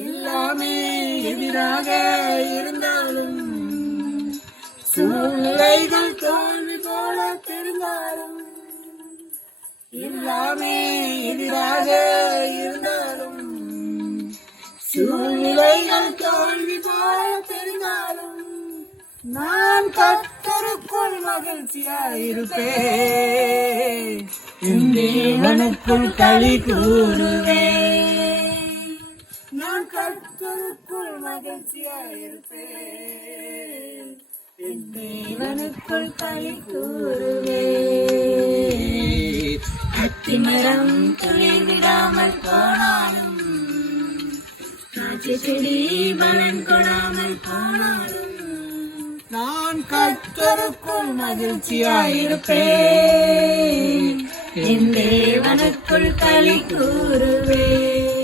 எல்லாமே எதிராக இருந்தாலும், சூழ்நிலைகள் தோல்வி போல தெரிந்தாலும், எல்லாமே எதிராக இருந்தாலும், சூழ்நிலைகள் தோல்வி போல தெரிந்தாலும், நான் கர்த்தருக்குள் மகிழ்ச்சியாயிருப்பேன், என் தேவனுக்குள் களி கூறுவேன். நான் கர்த்தருக்குள் மகிழ்ச்சியாயிருப்பேன், என் தேவனுக்குள் களி கூறுவேன். அத்திமரம் துளிர் விடாமல் போனாலும், திராட்சை செடி பலன் கொடாமல் போனாலும், நான் கர்த்தருக்குள் மகிழ்ச்சியாயிருப்பேன், என் தேவனுக்குள் களி கூறுவேன்.